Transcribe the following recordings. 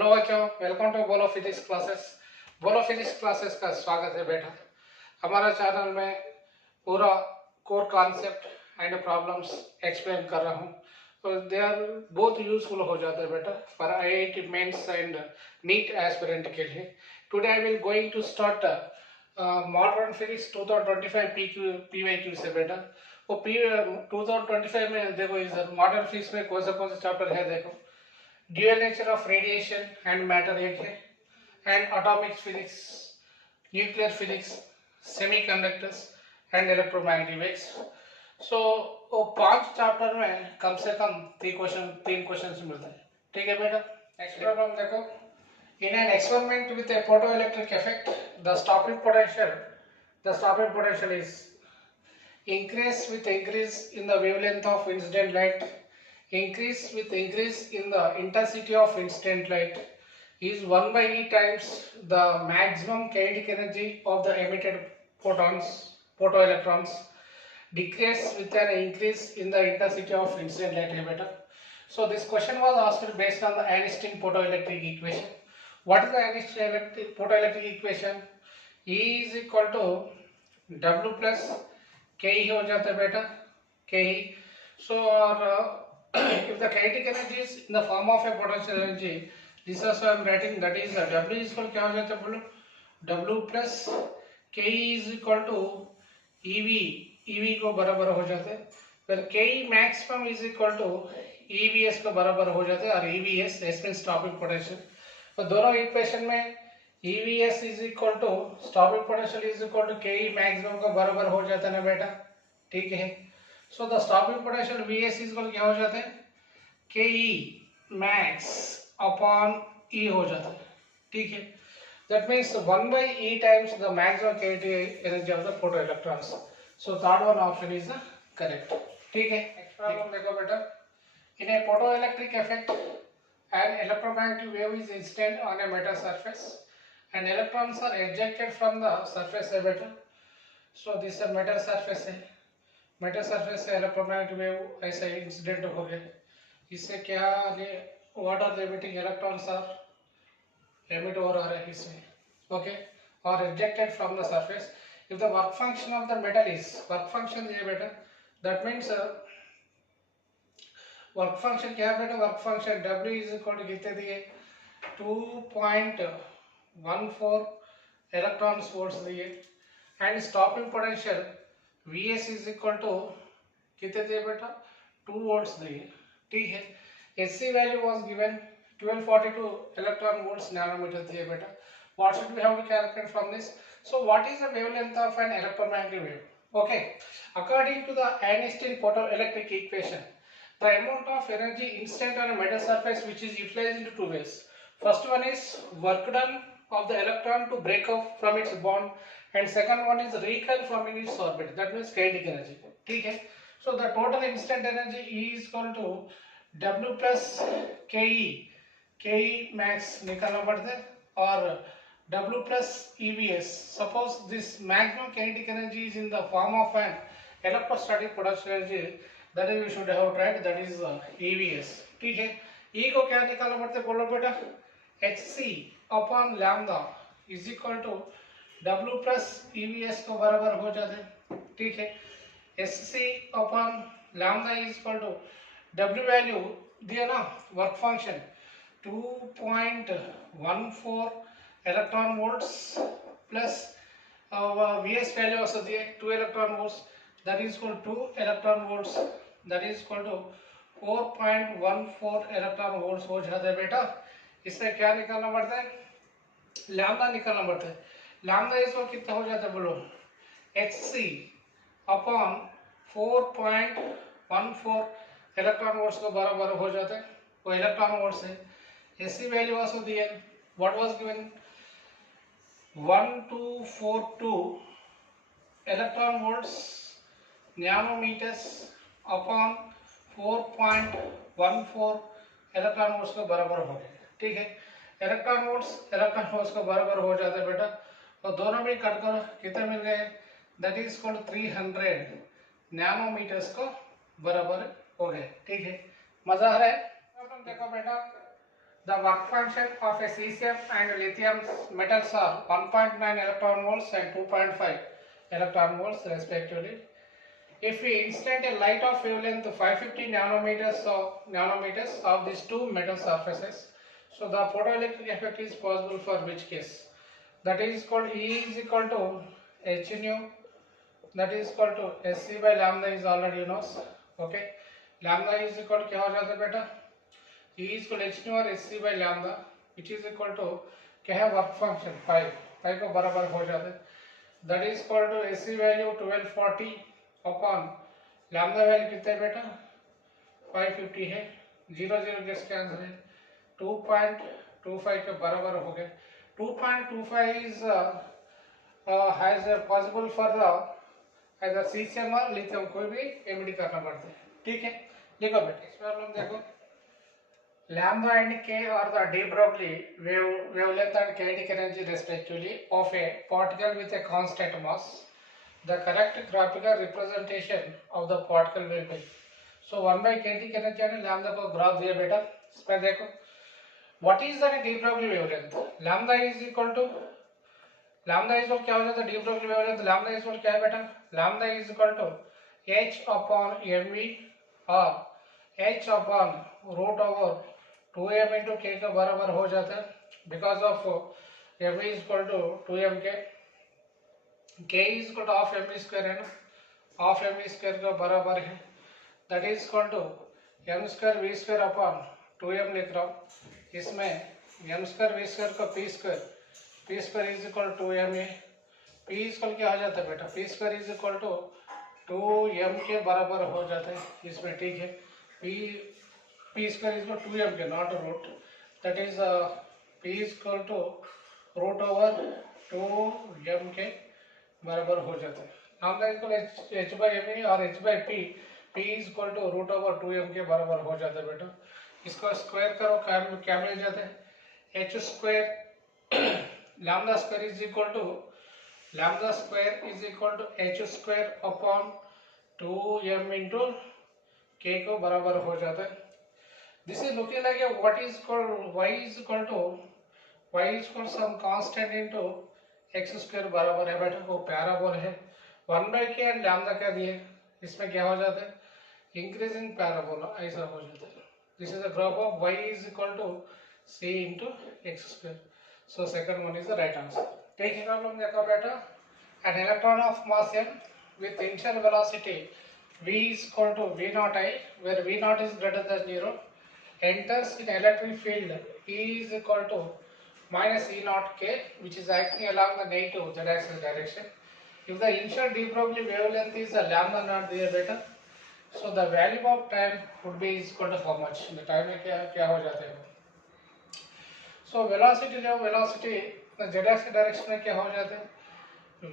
हेलो बच्चों, welcome to बोलो physics classes. बोलो फिजिक्स क्लासेस का स्वागत है बेटा। हमारा चैनल में पूरा core concept and problems explain कर रहा हूँ, तो दे आर बहुत यूजफुल हो जाते हैं बेटा for IIT mains and NEET aspirant के लिए। Today I will going to start modern physics 2025 PYQ से बेटा। वो 2025 में देखो, इस मॉडर्न फिजिक्स में कौन से चैप्टर है देखो। Dual nature of radiation and matter एक है, and atomic physics, nuclear physics, semiconductors and electromagnetic waves. So वो 5 चैप्टर में कम से कम 3 क्वेश्चन मिलते हैं। ठीक है बेटा। नेक्स्ट प्रॉब्लम देखो। In an experiment with A photoelectric effect the stopping potential is increase with increase in the wavelength of incident light, increase with increase in the intensity of incident light is 1 by E times the maximum kinetic energy of the emitted photoelectrons, decrease with an increase in the intensity of incident light है बेटा। So this question was asked based on the Einstein photoelectric equation. What is the Einstein photoelectric equation? E is equal to W plus Ke हो जाता है बेटा, Ke. So if the kinetic energy is in the form of a potential energy, this also I am writing, that is W is equal क्या हो जाता है बोलो, W plus Ke is equal to EV को बराबर हो जाता है, फिर Ke maximum is equal to EVS को बराबर हो जाता है, और EVS S means stopping potential। तो दोनों इक्वेशन में EVS is equal to stopping potential is equal to Ke maximum का बराबर हो जाता है ना बेटा। ठीक है। So the stopping potential VS is equal क्या हो जाता है, Ke max अपॉन E हो जाता है। ठीक है। That means 1 by E times the maximum kinetic energy of the photoelectrons. So third one option is the correct। ठीक है। नेक्स्ट प्रॉब्लम देखो बेटा। In a photoelectric effect, an electromagnetic wave is incident on a metal surface and electrons are ejected from the surface है बेटा। So this is a metal surface है, metal surface से electromagnetic wave ऐसे incident हो गए, इससे क्या what are the emitting electrons are emit हो रहा है इसमें, ओके, और rejected from the surface. If the work function of the metal is, work function ये बेटा, दैट मींस वर्क फंक्शन क्या है बेटा, work function W is equal to कितने दिए 2.14 इलेक्ट्रॉन वोल्ट्स दिए, and stopping potential Vs is equal to कितने दिए बेटा 2 वोल्ट्स दिए। ठीक है। SC value was given 1242 electron volts nanometre दिए बेटा। What should we have to calculate from this? So what is the wavelength of an electromagnetic wave? Okay, according to the Einstein photoelectric equation, the amount of energy incident on a metal surface which is utilized into 2 ways. First one is work done of the electron to break off from its bond, and second one is recoil from its orbit, that means kinetic energy। ठीक है। So the total instant energy E is equal to W plus Ke max निकालना पड़ता है, और W plus EVS। Suppose this maximum kinetic energy is in the form of an electrostatic potential energy, that is we should have tried, that is EVS। ठीक है। E को क्या निकालना पड़ता है बोलो बेटा, HC upon lambda is equal to W plus EVS को बराबर हो जाते हैं। ठीक है। SC upon lambda is equal to W value दिया ना, work function 2.14 electron volts plus VS value also दिए 2 electron volts, that is equal to 2 electron volts, that is equal to 4.14 electron volts हो जाता है बेटा। इसमें क्या निकालना पड़ता है, लैम्डा निकालना पड़ता है। लैम्डा इसको कितना हो जाता है बोलो, HC अपॉन 4.14 इलेक्ट्रॉन वोल्ट्स को बराबर हो जाता है, वो इलेक्ट्रॉन वोल्ट्स है। SC वैल्यू आल्सो दिया, what was given 1242 electron volts nanometers upon 4.14 electron volts को बराबर हो गया। ठीक है। इलेक्ट्रॉन वोल्ट्स को बराबर हो जाता है बेटा, और दोनों में कट करो कितने मिल गए, that is equal to 300 nanometers को बराबर हो गए। ठीक है। मजा आ रहा है? देखो बेटा, The work function of a cesium and lithium metals are 1.9 electron volts and 2.5 electron volts respectively. If we incident a light of wavelength 550 nanometers of these two metal surfaces, so the photoelectric effect is possible for which case? That is called E is equal to h nu, that is equal to Sc by lambda is already known. Okay, lambda is equal to क्या हो जाता है बेटा? E is equal to h nu और Sc by lambda, which is equal to क्या है work function पाई को बराबर हो जाता है. That is equal to Sc value 1240 upon lambda value कितना है बेटा 550 है. 0 गेट्स कैंसिल है. 2.25 के बराबर हो गए. 2.25 is has possible for the edge caesium और लिथियम कोई भी एमिट करना पड़ता है. ठीक है, देखो बेटा इस प्रॉब्लम देखो. Lambda and K are the de Broglie wavelength and kinetic energy respectively of a particle with a constant mass. The correct graphical representation of the particle will be. So 1 by kinetic energy and lambda को ग्राफ दिया बेटा. इसमें देखो what is the de Broglie wavelength. Lambda is equal to क्या हो जाता है de Broglie wavelength. Lambda is equal क्या है बेटा? Lambda is equal to h upon mv और h upon root over 2m into k का बराबर हो जाता है. Because of mv is equal to 2m k is equal to half mv square है ना, half mv square का बराबर है. that is equal to m square v square upon 2m लिख रहा हूँ. इसमें m square v square का p square is equal to 2ma. p is equal क्या हो जाता है बेटा? p square is equal to 2m के बराबर हो जाता है इसमें. ठीक है, p square is equal to 2m के not root. that is p is equal to root over 2m के बराबर हो जाता है. Lambda is equal h by m और h by p is equal to root over 2m के बराबर हो जाता है बेटा. इसको स्क्वायर करो क्या मिल जाता है? h square lambda square is equal to h square upon 2m into k को बराबर हो जाता है. This is looking like a what is called y is equal to some constant into x square बराबर है बेटा. वो पैराबोल है. 1 by k and lambda क्या दिए? इसमें क्या हो जाता है? इंक्रीजिंग पैराबोला ऐसा हो जाता है. This is the graph of y is equal to c into x square. So second one is the right answer. ठीक है, प्रॉब्लम देखो बेटा. An electron of mass m with initial velocity v is equal to v naught I, where v naught is greater than 0, enters in electric field E is equal to minus E naught K, which is acting along the negative z-axis direction. If the initial de Broglie wavelength is a lambda naught there beta, so the value of time would be is equal to how much? The time में क्या हो जाता है? So velocity the z-axis direction में क्या हो जाता है?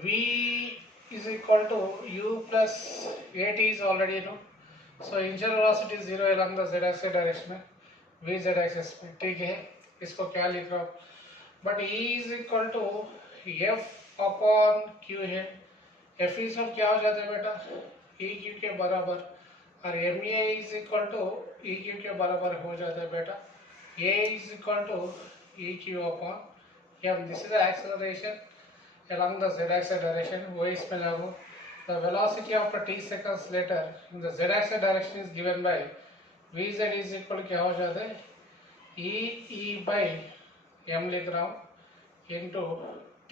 V is equal to u plus at is already known. So initial velocity is 0 along the z-axis direction में. v z axis में. ठीक है, इसको क्या लिख रहा हूँ? But E is equal to f upon q है. f इज क्या हो जाता है बेटा? E q के बराबर. और ma is equal to E q के बराबर हो जाता है बेटा. a is equal to E q upon m. This is the acceleration along the z axis direction. वो इसमें लागू. The velocity after t seconds later in the z axis direction is given by Vz is equal क्या हो जाता है? E by m लिख रहा हूँ into t.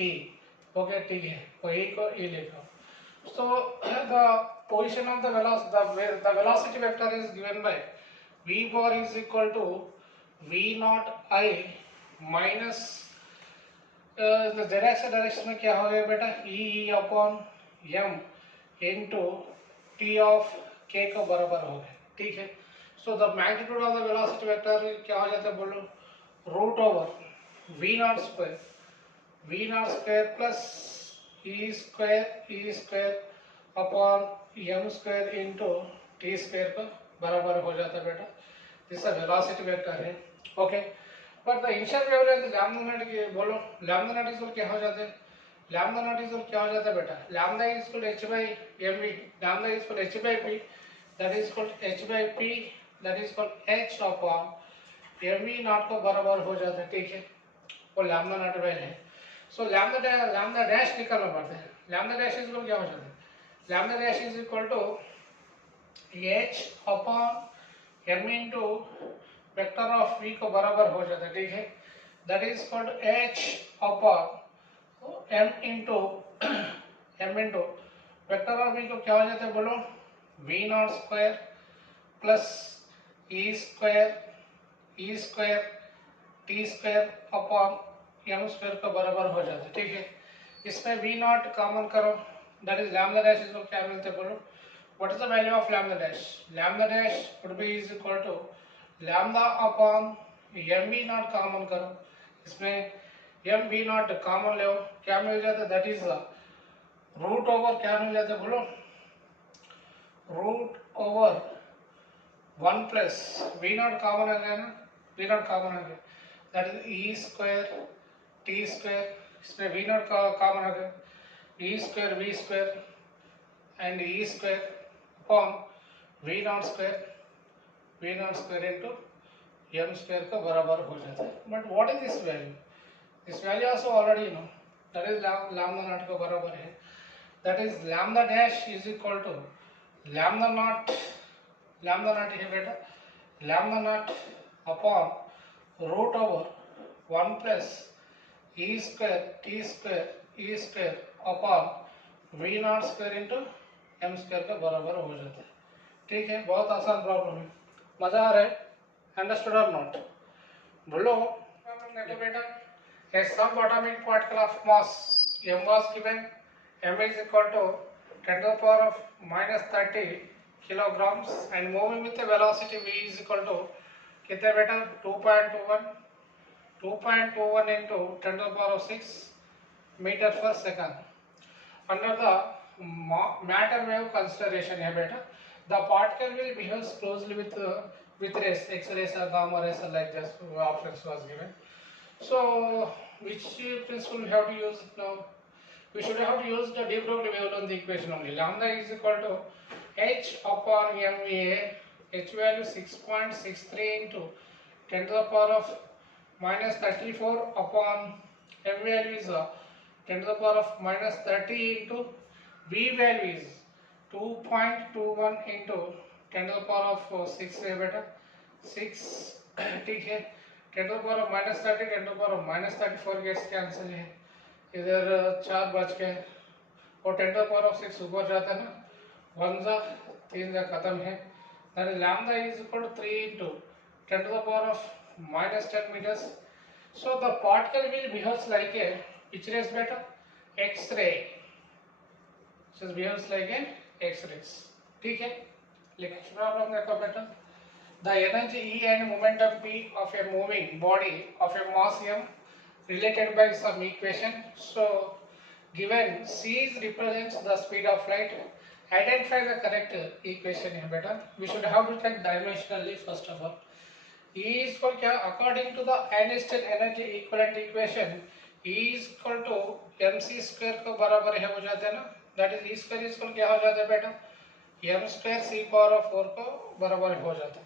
ओके, ठीक है, तो E को E लिख रहा हूँ. So the position of the velocity vector is given by v bar is equal to v naught I minus the z axis direction में क्या हो गया बेटा? E upon m into t of k को बराबर हो गया. ठीक है. So the magnitude of the velocity vector क्या हो जाता है बोलो? root over v naught square plus e square upon m square into t square का बराबर हो जाता है बेटा. this is velocity vector है. okay, but the initial wavelength lambda naught की बोलो. lambda naught is क्या हो जाता है? lambda naught is क्या हो जाता है बेटा? lambda is equal to h by mv. lambda is equal to h by p, that is equal to h by p, that is called h upon m v nought को बराबर हो जाता है, ठीक है, वो लैम्डा नॉट वैल्यू है। सो lambda dash निकालना पड़ता है। लैम्डा डैश इज इक्वल क्या हो जाता है, lambda dash is equal to h upon m into vector of v को बराबर हो जाता है, ठीक है, that is called h upon m into vector of v को क्या हो जाता है बोलो, v not square plus e square T square upon m square का बराबर हो जाता है, ठीक है। इसमें वी नॉट कॉमन करो, दैट इज लैम्डा डैश, इसको क्या मिलते हैं बोलो, what is the value of lambda dash, lambda dash would be is equal to lambda upon m v not common करो, इसमें एम वी नॉट कॉमन ले, क्या मिल जाता है, दैट इज रूट ओवर क्या मिल जाता है बोलो, root over 1 plus V not common आ गया ना, वी नॉट कॉमन आ गया, that is E square T square, इसमें वी नॉट कॉमन आ गया, E square V square and E square upon we not square into M square का बराबर हो जाता है। But what is this value, this value also already no, that is lambda not का बराबर है, that is lambda dash is equal to lambda nought है बेटा, lambda nought upon root over 1 plus e square T square e square upon we not square into M square का बराबर हो जाता है, ठीक है। बहुत आसान प्रॉब्लम है, मजा आ रहा है, अंडरस्टूड और नॉट बोलो। देखो बेटा, a subatomic particle of mass m was given, m is equal to 10 to the power of minus 30 kilograms and moving with a velocity v is equal to कितने बेटा 2.21 into 10 to the power of 6 meter per second under the matter wave consideration है बेटा, the particle will behave closely with rays, x-rays or gamma rays or like this options was given. So which principle we have to use now, we should have to use the de Broglie wavelength equation only. Lambda is equal to h upon mva, h value 6.63 into 10 to the power of minus 34 upon m value is 10 to the power of minus 30 into v value is 2.21 into 10 to the power of 6 है बेटा 6, ठीक है, 10 to the power of minus 30 10 to the power of minus 34 gets cancel है, इधर 4 बच के और 10 to the power of 6 ऊपर जाता है ना, 1 जा 3 जा खत्म है, that is lambda is equal to 3 into 10 to the power of minus 10 meters. So the particle will behave like a which rays बेटा, X-ray, so it behaves like an X-rays, ठीक है। लेकिन प्रॉब्लम देखो बेटा, the energy E and momentum P of a moving body of a mass m related by some equation. So given C represents the speed of light, identify the correct equation है बेटा, we should have to check dimensionally first of all. E is equal क्या, according to the Einstein energy equivalent equation, E is equal to mc square को बराबर है हो जाता है ना, that is E square is equal क्या हो जाता है बेटा, m square c power of 4 को बराबर हो जाता है,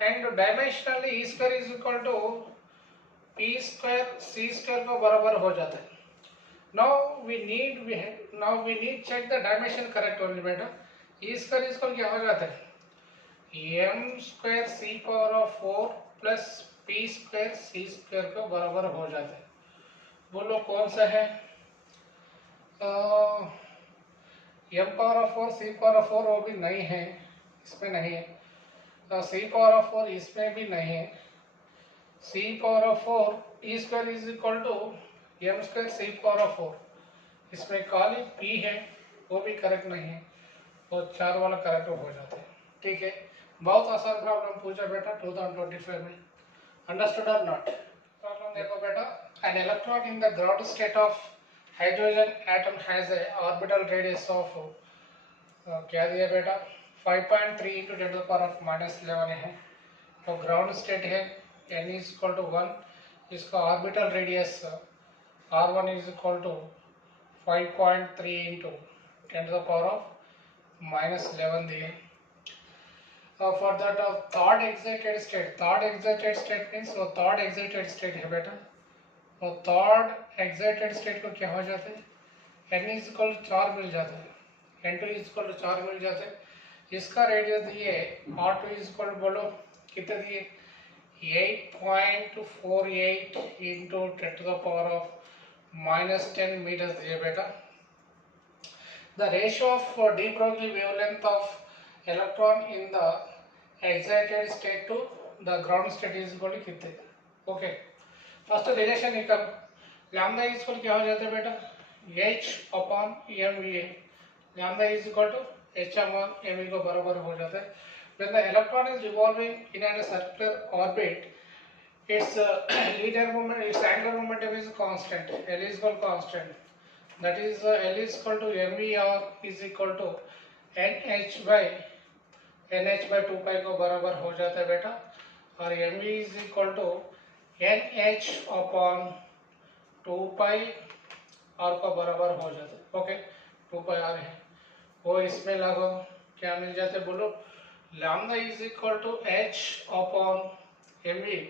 and dimensionally E square is equal to p square c square को बराबर हो जाता है। Now we need check the dimension correct only बेटा, E square is equal क्या हो जाता है, m square c power of 4 plus p square c square को बराबर हो जाता है, बोलो कौन सा है, m power of 4 c power of 4 वो भी नहीं है, इसमें नहीं है, c power of 4 इसमें भी नहीं है, c power of 4 e square is equal to m square c power of 4, इसमें खाली p है वो भी करेक्ट नहीं है, और 4 वाला करेक्ट हो जाता है, ठीक है। बहुत आसान प्रॉब्लम पूछा बेटा 2025 में, अंडरस्टूड और नॉट। प्रॉब्लम देखो बेटा, an electron in the ground state of hydrogen atom has a orbital radius of क्या दिया बेटा 5.3 into 10 to the power of minus 11 है, तो ग्राउंड स्टेट है, n is equal to 1, इसका orbital radius r1 is equal to 5.3 into 10 to the power of minus 11 दिए। for that third excited state means वो third excited state है बेटा, वो third excited state को क्या हो जाता है, n is equal to 4 मिल जाता है, n2 is equal to 4 मिल जाता है, इसका रेडियस दिए r2 is equal to बोलो कितने दिए 8.48 into 10 to the power of -10 meters दिए बेटा. The ratio of de Broglie wavelength of electron in the excited state to the ground state is equal to कितने. Okay, first relation निकल lambda is equal क्या हो जाता है बेटा h upon mva. Lambda is equal to h upon mv को बराबर हो जाता है. When the electron is revolving in a circular orbit, its linear moment, its angular momentum is constant. L is equal constant. That is L is equal to mvr is equal to nh by 2 pi को बराबर हो जाता है बेटा, और mv is equal to nh upon 2 pi r को बराबर हो जाता है. ओके, 2 pi r है वो इसमें लगो क्या मिल जाते बोलो, lambda is equal to h upon mv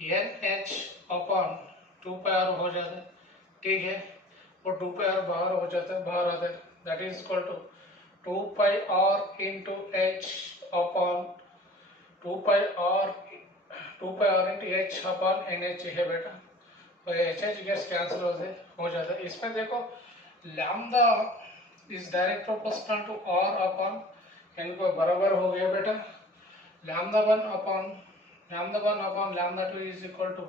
nh upon 2 pi r हो जाता है. ठीक है, और 2 pi r बाहर हो जाता है, बाहर आता है. That is equal to 2 pi r into h upon 2 pi r into h upon nh है बेटा, और h गैस कैंसिल हो जाता है. इसमें देखो lambda is direct proportional to r upon n को बराबर हो गया बेटा. lambda 1 upon lambda 2 is equal to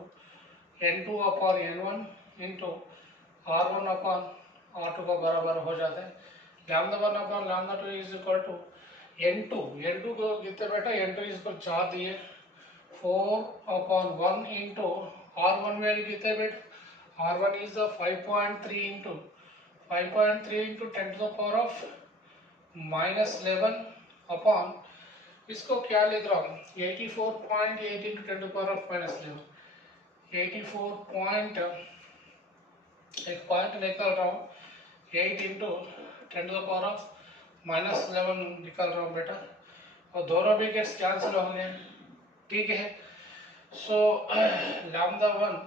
n2 upon n1 into r1 upon r2 को बराबर हो जाता है. lambda 1 upon lambda 2 is equal to n2 को कितने बेटा, n2 is equal 4 दिए, 4 upon 1 into r1 वैल्यू कितने बेटा, r1 is 5.3 into 10 to the power of -11 upon, इसको क्या लिख रहा हूँ 84.8 into 10 to the power of -11, 84 point एक पॉइंट निकाल रहा हूँ 8 into 10 to the power of -11 निकाल रहा हूँ बेटा, और दोनों भी गेट्स कैंसिल होंगे. ठीक है, सो lambda 1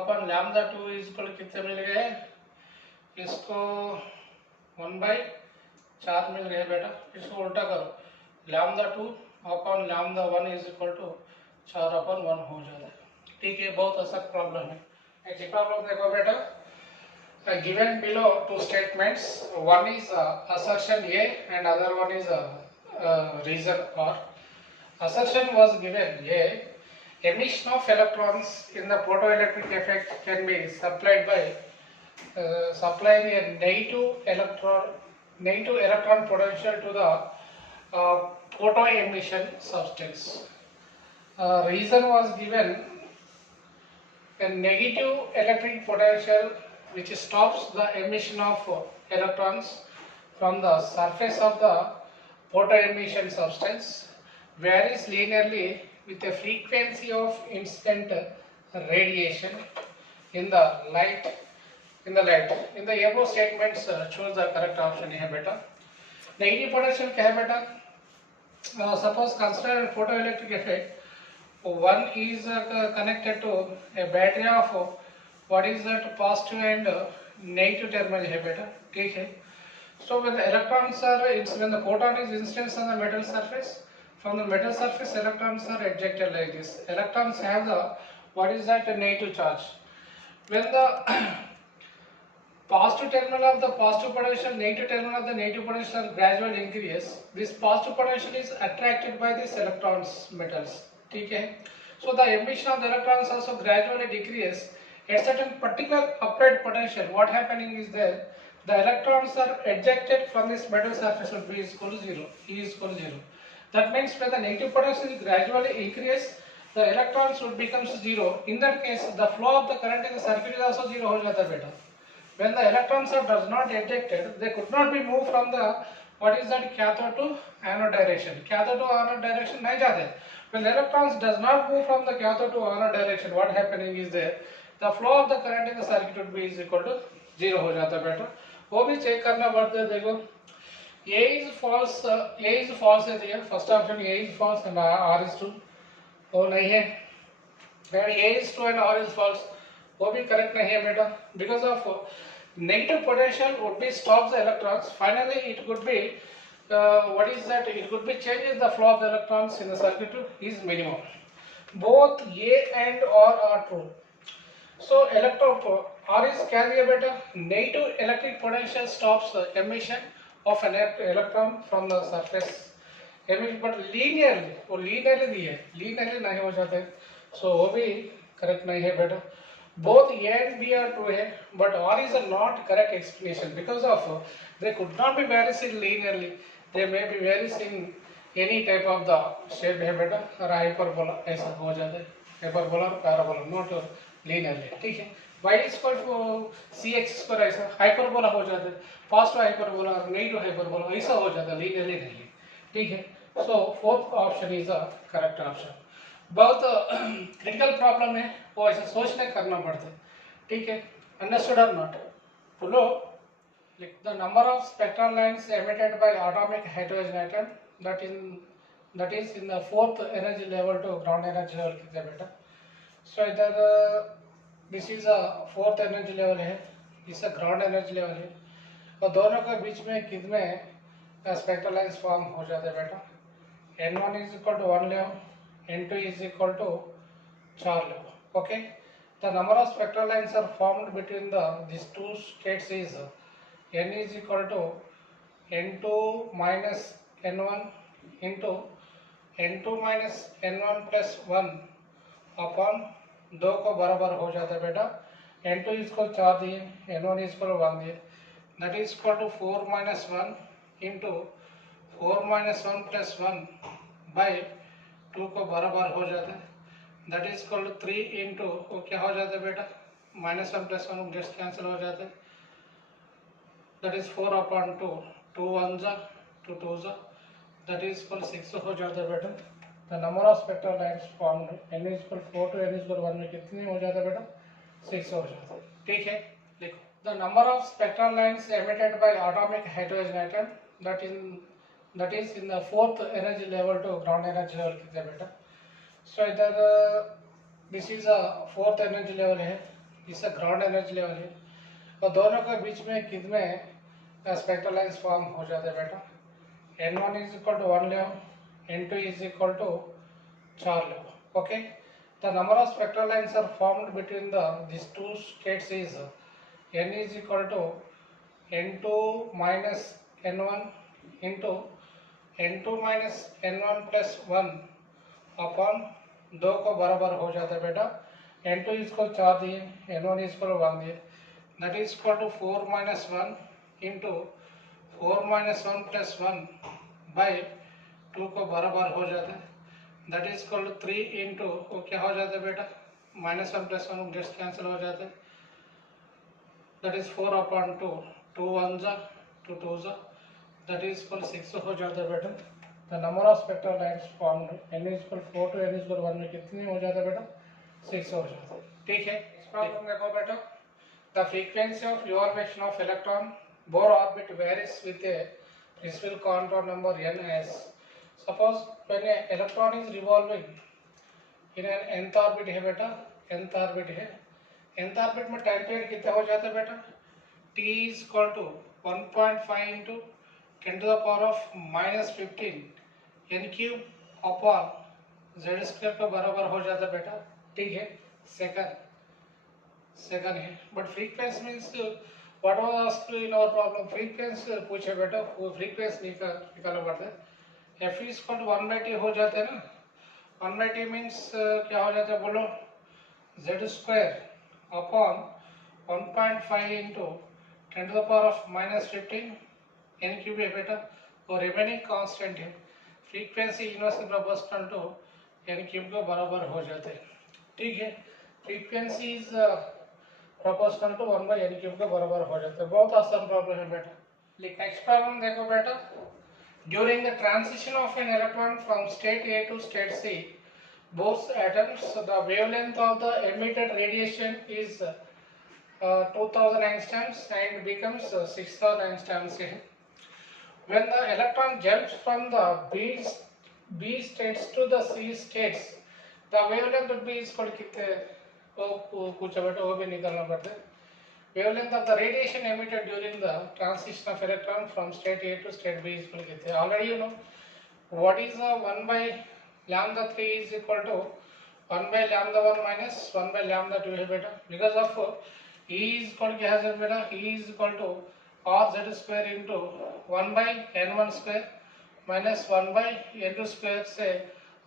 अपन lambda 2 इज इक्वल कितने मिल गए, इसको 1/4 मिल गए बेटा. इसको उल्टा करो, lambda 2 upon lambda 1 is equal to 4/1 हो जाता है. ठीक है, बहुत आसान प्रॉब्लम है. एक प्रॉब्लम देखो बेटा, given below two statements, one is assertion A and other one is reason or. Assertion was given A, emission of electrons in the photoelectric effect can be supplied by supplying a negative electron potential to the photo emission substance. Reason was given a negative electric potential which stops the emission of electrons from the surface of the photoemission substance varies linearly with a frequency of incident radiation in the light. In the above statements choose the correct option here beta. Negative potential क्या है बेटा, suppose consider a photoelectric effect. One is connected to a battery of what is that positive and negative terminal है बेटा. ठीक है, so when the photon is incident on the metal surface, from the metal surface electrons are ejected like this. Electrons have the what is that negative charge. When the positive terminal of the positive potential, negative terminal of the negative potential gradually increase, this positive potential is attracted by these electrons metals. ठीक है, so the emission of the electrons also gradually decrease at certain particular upward potential. What happening is there, the electrons are ejected from this metal surface would be equal to 0, E is equal to 0. That means when the negative potential is gradually increase, the electrons would become 0. In that case, the flow of the current in the circuit is also 0 हो जाता है बेटा. When the electrons are does not ejected, they could not be moved from the what is that cathode to anode direction. Cathode to anode direction नहीं जाते. When the electrons does not move from the cathode to anode direction, what happening is there, the flow of the current in the circuit would be is equal to 0 हो जाता है बेटा. वो भी चेक करना पड़ता है. देखो A is false. A is false है दिया. First option A is false and R is true. वो नहीं है. And A is true and R is false. वो भी correct नहीं है बेटा. Because of negative potential would be stops the electrons. Finally, it could be what is that? It could be changes the flow of the electrons in the circuit is minimum. Both A and R are true. So R is क्या दिया बेटा? Negative electric potential stops the emission of an electron from the surface. Emission but linearly, वो linearly दिया है, linearly नहीं हो जाते. So वो भी correct नहीं है बेटा. Both A and B are true है, but R is a not correct explanation because of they could not be varies in linearly. They may be varies in any type of the shape है बेटा. और hyperbola ऐसा हो जाता है. Hyperbola और parabola not linearly. ठीक है. Y is equal to CX square ऐसा hyperbola हो जाता है. Positive hyperbola और negative hyperbola ऐसा हो जाता है. Linearly नहीं है. ठीक है. So fourth option is the correct option. बहुत क्रिटिकल प्रॉब्लम है वो ऐसे सोचने करना पड़ता है. ठीक है. अंडरस्टूड और नॉट? बोलो. The number of spectral lines emitted by atomic hydrogen atom that is in the fourth energy level to ground energy level कितने बेटा? So इधर this is a fourth energy level है, this is ground energy level है, और दोनों के बीच में कितने spectral lines form हो जाते हैं बेटा? N1 is equal to 1 level, N2 is equal to 4 level. Okay. The number of spectral lines are formed between these two states is N is equal to N2 minus N1 into N2 minus N1 plus 1 upon 2 को बराबर हो जाता है बेटा. N2 is equal 4 दिए, N1 is equal 1 दिए. That is equal to 4 minus 1 into 4 minus 1 plus 1 by 2 को बराबर हो जाता है. That is equal to 3 into वो क्या हो जाता है बेटा? minus 1 plus 1 गेट्स कैंसिल हो जाते हैं. That is 4 upon 2, 2 1 जा, 2 2 जा, that is equal 6 हो जाता है बेटा. The number of spectral lines formed n is equal 4 to n is equal 1 में कितनी हो जाता है बेटा? 6 हो जाता है. ठीक है. लिखो. The number of spectral lines emitted by atomic hydrogen atom that is in the fourth energy level to ground energy level कितने बेटा? So इधर this is a fourth energy level है, this is a ground energy level है, और दोनों के बीच में कितने spectral lines form हो जाते हैं बेटा? N1 is equal to 1 level, N2 is equal to 4 level. Okay. The number of spectral lines are formed between these two states is N is equal to N2 minus N1 into N2 minus N1 plus 1 upon 2 को बराबर हो जाता है बेटा. N2 is equal 4 दिए, N1 is equal 1 दिए. That is equal to 4 minus 1 into 4 minus 1 plus 1 by 2 को बराबर हो जाता है. That is equal to 3 into वो क्या हो जाता है बेटा? minus 1 plus 1 गेट्स कैंसिल हो जाते हैं. That is 4 upon 2, 2 1 जा, 2 2 जा, that is equal 6 हो जाता है बेटा. The number of spectral lines formed n is equal 4 to n is equal 1 में कितनी हो जाता है बेटा? 6 हो जाता है. ठीक है. इस प्रॉब्लम देखो बेटा. The frequency of evolution of electron Bohr orbit varies with a principal quantum number n as. Suppose when an electron is revolving in an nth orbit है बेटा, nth orbit है, nth orbit में time period कितना हो जाता है बेटा? T is equal to 1.5 into 10 to the power of minus 15 n cube upon z square के बराबर हो जाता है बेटा. ठीक है. सेकंड है. But frequency means what was asked in our problem. Frequency पूछे बेटा, वो फ्रीक्वेंसी निकालना पड़ता है. F is equal to 1/t हो जाता है ना. 1/t मीन्स क्या हो जाता है बोलो? z square upon 1.5 into 10 to the power of minus 15 n cube है बेटा, और रिमेनिंग कांस्टेंट है. Frequency inversely proportional to n cube के बराबर हो जाते हैं. ठीक है. Frequency is proportional to 1 by n cube के बराबर हो जाता है. बहुत आसान प्रॉब्लम है बेटा. नेक्स्ट प्रॉब्लम देखो बेटा. During the transition of an electron from state A to state C, both atoms, the wavelength of the emitted radiation is 2000 angstroms and becomes 6000 angstroms. when the electron jumps from the B states to the C states, the wavelength would be equal कितने वो कुछ बेटा वो भी निकालना पड़ता है. Wavelength of the radiation emitted during the transition of electron from state A to state B is equal कितने. Already you know what is 1 by lambda 3 is equal to 1 by lambda 1 minus 1 by lambda 2 है बेटा. Because of E is equal क्या है बेटा? E is equal to RZ square into 1 by N1 square minus 1 by N2 square से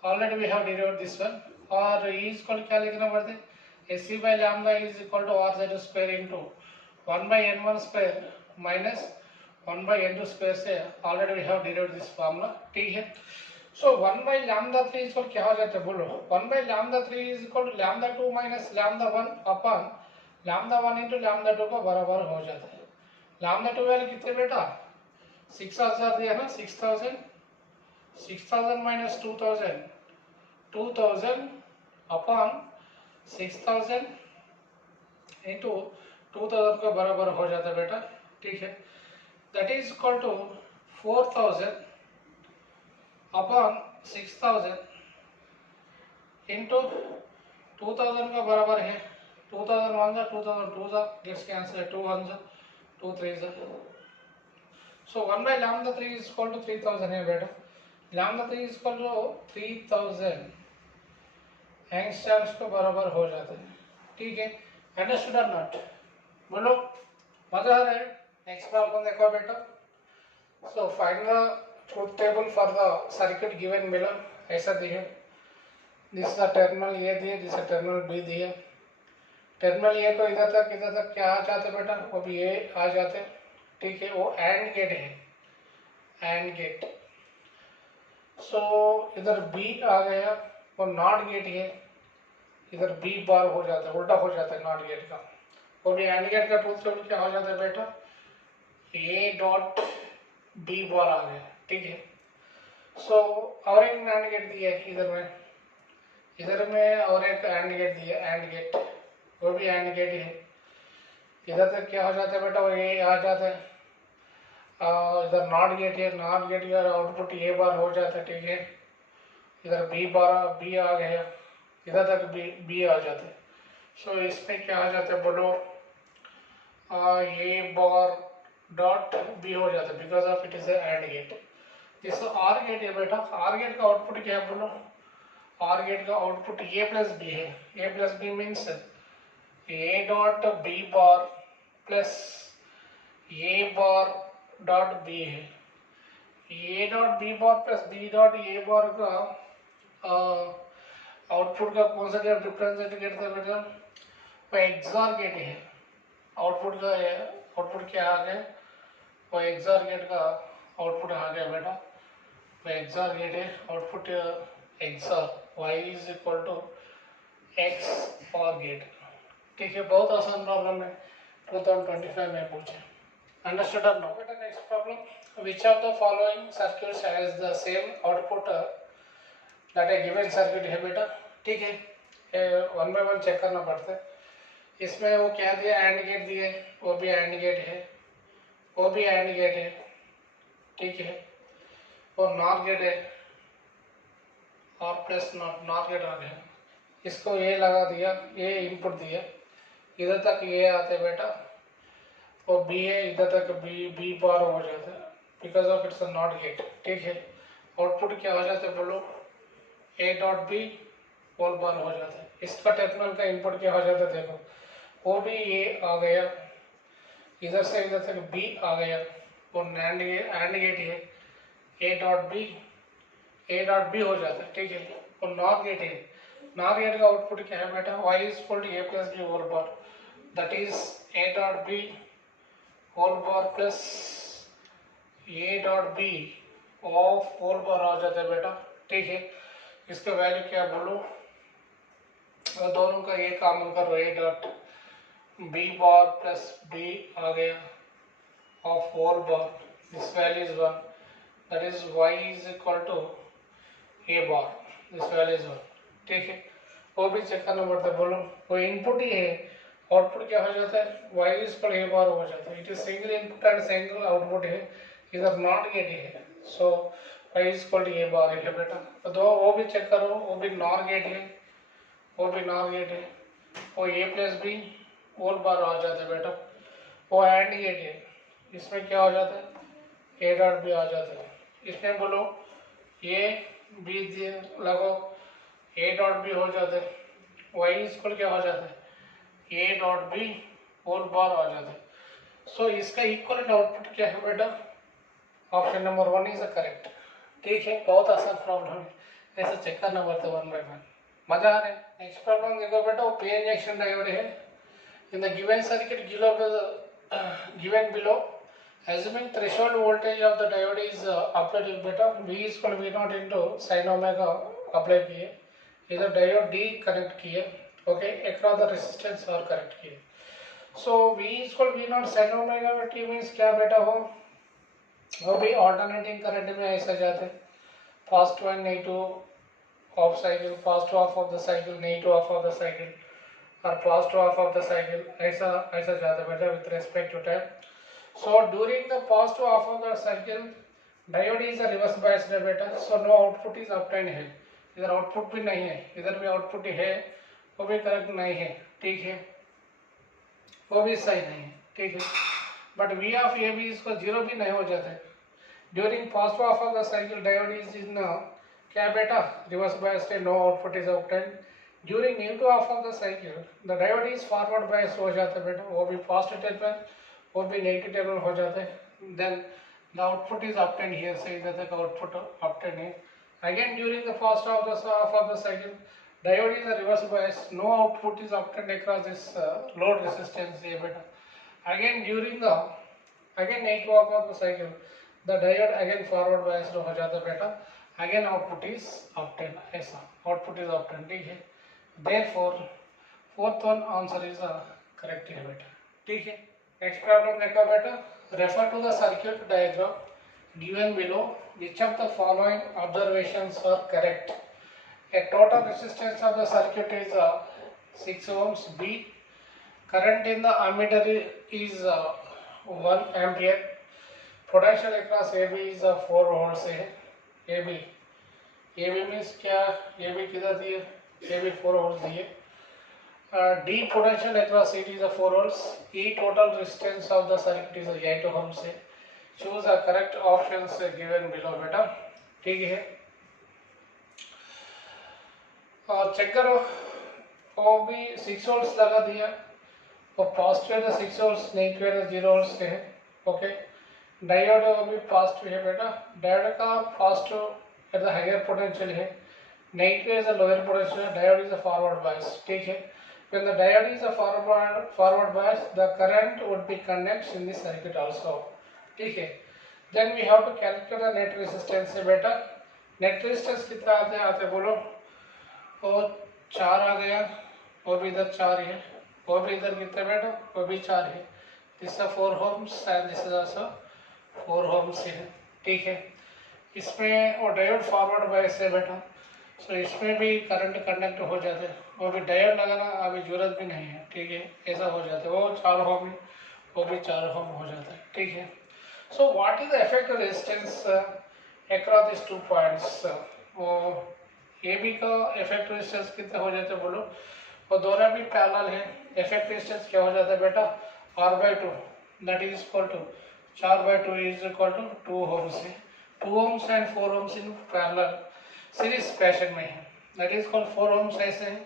already we have derived this one. और E is equal क्या लिखना पड़ता है? AC by lambda is equal to RZ square into 1 by N1 square minus 1 by N2 square से already we have derived this formula. ठीक है. So 1 by lambda 3 is equal क्या हो जाता है बोलो? 1 by lambda 3 is equal to lambda 2 minus lambda 1 upon lambda 1 into lambda 2 का बराबर हो जाता है. lambda 2 वैल्यू कितने बेटा? 6000 दिया ना. 6000 minus 2000 upon 6000 into 2000 का बराबर हो जाता है बेटा. ठीक है. That is equal to 4000 upon 6000 into 2000 का बराबर है 2001 जा 2002 जा. Let's cancel 2 1 जा 2 3 जा. So 1 by lambda 3 is equal to 3000 है बेटा. lambda 3 is equal to 3000 एंगस्ट्रम्स को बराबर हो जाता है. ठीक है. अंडरस्टूड और नॉट बोलो? मजा आ रहा है? नेक्स्ट प्रॉब्लम देखो बेटा. So find the truth table for the circuit given below. ऐसा दिया. दिस द टर्मिनल ए दिए, दिस टर्मिनल बी दिए. टर्मिनल ए को इधर तक क्या आ जाते बेटा? वो भी ए आ जाते. ठीक है. वो एंड गेट है. AND gate. सो इधर बी आ गया. वो नॉट गेट है. इधर बी बार हो जाता है. उल्टा हो जाता है नॉट गेट का. वो भी एंड गेट का ट्रूथ टेबल क्या हो जाता है बेटा? ए डॉट बी बार आ गया. ठीक है. सो और एक एंड गेट दिया है इधर में और एक एंड गेट दिया. एंड गेट वो भी एंड गेट है. इधर तक क्या हो जाता है बेटा? वो ए आ जाता है. इधर नॉट गेट है. नॉट गेट का आउटपुट ए बार हो जाता है. ठीक है. इधर बी आ गया. इधर तक बी आ जाता है. सो इसमें क्या आ जाता है बोलो? ए बार डॉट बी हो जाता है because of it is AND gate. This OR gate है बेटा. आर गेट का आउटपुट क्या है बोलो? आर गेट का आउटपुट ए प्लस बी है. A plus B means A dot B bar plus A bar dot B है. A dot B bar plus B dot A bar का output का कौन सा गेट डिफरेंशिएट गेट था बेटा? वो एक्सॉर गेट है. आउटपुट क्या आ गया? वो एक्सॉर गेट का आउटपुट आ गया बेटा. वो एक्सॉर गेट है. Output XOR y is equal to x और गेट. ठीक है. बहुत आसान प्रॉब्लम है. 2025 में पूछे. अंडरस्टूड और नो बेटा? Next problem. Which of the following circuits has the same output that A given circuit है बेटा. ठीक है. 1 बाय 1 चेक करना पड़ता है. इसमें वो क्या दिया? एंड गेट दिए. वो भी एंड गेट है. वो भी एंड गेट है. ठीक है. वो नॉट गेट है. और प्लस नॉट गेट आ गया. इसको ए लगा दिया. ए इनपुट दिया. इधर तक ए आते बेटा. वो बी है. इधर तक बी बार हो जाता है because of it's not gate. ठीक है. आउटपुट क्या हो जाता है बोलो? A dot B whole bar हो जाता है. इसका टर्मिनल का इनपुट क्या हो जाता है देखो? वो भी ए आ गया. इधर से इधर तक बी आ गया. वो एंड गेट है. ए डॉट बी हो जाता है. ठीक है. वो नॉट गेट है. नॉट गेट का आउटपुट क्या है बेटा? y is equal to A plus B whole bar. That is A dot B whole bar plus A dot B of whole bar आ जाता है बेटा. ठीक है. इसका वैल्यू क्या बोलो? दोनों का ये कॉमन करो. A dot B bar plus B आ गया of whole bar. This value is 1. That is y is equal to A bar. This value is 1. ठीक है. वो भी चेक करना पड़ता है. बोलो वो इनपुट ही है. आउटपुट क्या हो जाता है? y इज इक्वल ए बार हो जाता है. It is single input and single output है. इधर नॉट गेट है, सो y is equal to A बार है बेटा। तो दो वो भी चेक करो, वो भी नॉर गेट है, वो भी नॉर गेट है, वो ए प्लस बी होल बार आ जाता है बेटा। वो एंड गेट है, इसमें क्या हो जाता है, ए डॉट बी आ जाता है। इसमें बोलो ए बी लगो, ए डॉट बी हो जाता है, वाई इक्वल क्या हो जाता है, A dot B whole bar आ जाता है। सो इसका इक्वल आउटपुट क्या है बेटा, ऑप्शन नंबर 1 इज करेक्ट। ठीक है, बहुत आसान प्रॉब्लम है, ऐसे चेक करना पड़ता है 1 by 1। मजा आ रहा है। नेक्स्ट प्रॉब्लम देखो बेटा, वो पी इंजेक्शन डायोड है in the given circuit given below, assuming threshold voltage of the diode is applied beta, V is equal to V0 into sin omega apply किए, इधर डायोड डी कनेक्ट किए, okay, across the resistance और कनेक्ट किए। सो V is equal to V0 sin omega t means क्या बेटा, वो भी alternating current में ऐसा जाते हैं, first one negative of cycle, positive of the cycle, negative of the cycle और पॉजिटिव ऑफ द साइकिल, ऐसा ऐसा जाता है बेटा with respect to time. So during the positive of the cycle diode is a reverse biased है बेटा, so no output is obtained है। इधर आउटपुट भी नहीं है, इधर भी आउटपुट है, वो भी करेक्ट नहीं है, ठीक है, वो भी सही नहीं है, ठीक है। But v of A B इसको जीरो भी नहीं हो जाता है। During positive of the cycle diode is in क्या बेटा, रिवर्स बायस्ड है, no output is obtained. During negative of the cycle the diode is forward biased हो जाता है बेटा, वो भी पॉजिटिव टर्मिनल, वो भी नेगेटिव टर्मिनल हो जाता है। Then the output is obtained here, सही जाता है आउटपुट ऑब्टेन्ड है। Again during the first of the cycle diode is a reverse biased, no output is obtained across this load resistance ये बेटा। Again during the again negative of the cycle the diode again forward biased हो जाता है बेटा, again output is obtained, ऐसा output is obtained, ठीक है। Therefore, fourth one answer is correct है बेटा, ठीक है। नेक्स्ट प्रॉब्लम देखो बेटा, refer to the circuit diagram given below, which of the following observations are correct? A total resistance of the circuit is 6 ohms. B, current in the ammeter is 1 ampere. Potential across AB is 4 volts है। AB means क्या, AB किधर दिए, AB 4 volts दिए। D potential across it is 4 volts. E total resistance of the circuit is 8 ohms है। Choose the correct options given below बेटा, ठीक है। और चेक करो, वो भी 6 volts लगा दिया, और पॉजिटिव है 6 volts, नेगेटिव है 0 volts है, ओके। डायोड वो भी पॉजिटिव है बेटा, डायोड का positive at the higher potential है, negative is a lower potential, diode is a forward bias, ठीक है। When the diode is a forward bias, the current would be connected in the circuit also, ठीक है। Then we have to calculate the net resistance है बेटा। net resistance कितना आते बोलो, वो 4 आ गया, वो भी इधर 4 है, वो भी इधर कितना बेटा, वो भी 4 है। This is 4 ohms and this is also 4 ohms है, ठीक है। इसमें वो डायोड फॉरवर्ड बायस है बेटा, सो इसमें भी करंट कंडक्ट हो जाते हैं, वो भी डायोड लगाना अभी जरूरत भी नहीं है, ठीक है, ऐसा हो जाता है। वो 4 ओम, वो भी 4 ओम हो जाता है, ठीक है। सो what is the effective resistance across this 2 पॉइंट्स? वो ए बी का इफेक्टिव रेजिस्टेंस कितना हो जाता है बोलो, वो दोनों भी पैरेलल है। इफेक्टिव रेजिस्टेंस क्या हो जाता है बेटा, R/2, that is equal to 4/2 is equal to 2 ohms है। 2 ohms and 4 ohms in parallel series fashion में है, दैट इज कॉल्ड 4 ohms ऐसे है,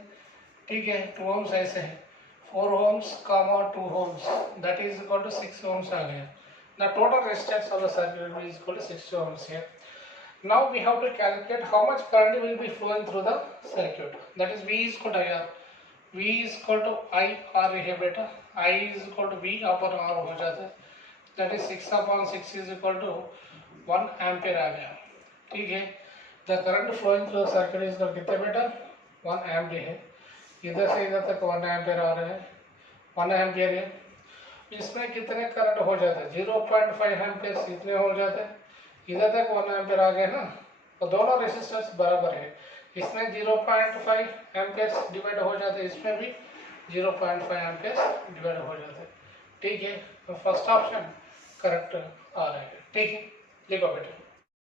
ठीक है, 2 ohms ऐसे है, 4 ohms comma 2 ohms that is equal to 6 ohms आ गया। The total resistance of the circuit is equal to 6 ohms here. Now we have to calculate how much current will be flowing through the circuit, that is V is equal to IR, V is equal to IR है बेटा, I is equal to V upon R हो जाता है, that is 6/6 is equal to 1 ampere आ गया, ठीक है। The current flowing through circuit is कितने बेटा, 1 एम्पियर है, इधर से इधर तक 1 एम्पियर आ रहा है, 1 एम्पियर है। इसमें कितने करंट हो जाते हैं, 0.5 एम्पियर इतने हो जाते हैं, इधर तक 1 एम्पियर आ गया ना, तो दोनों रेजिस्टेंस बराबर है। इसमें 0.5 एम्पियर डिवाइड हो जाते हैं, इसमें भी 0.5 एम्पियर डिवाइड हो जाते हैं, ठीक है। तो फर्स्ट ऑप्शन करेक्ट आ रहा है, ठीक है। लिखो बेटा।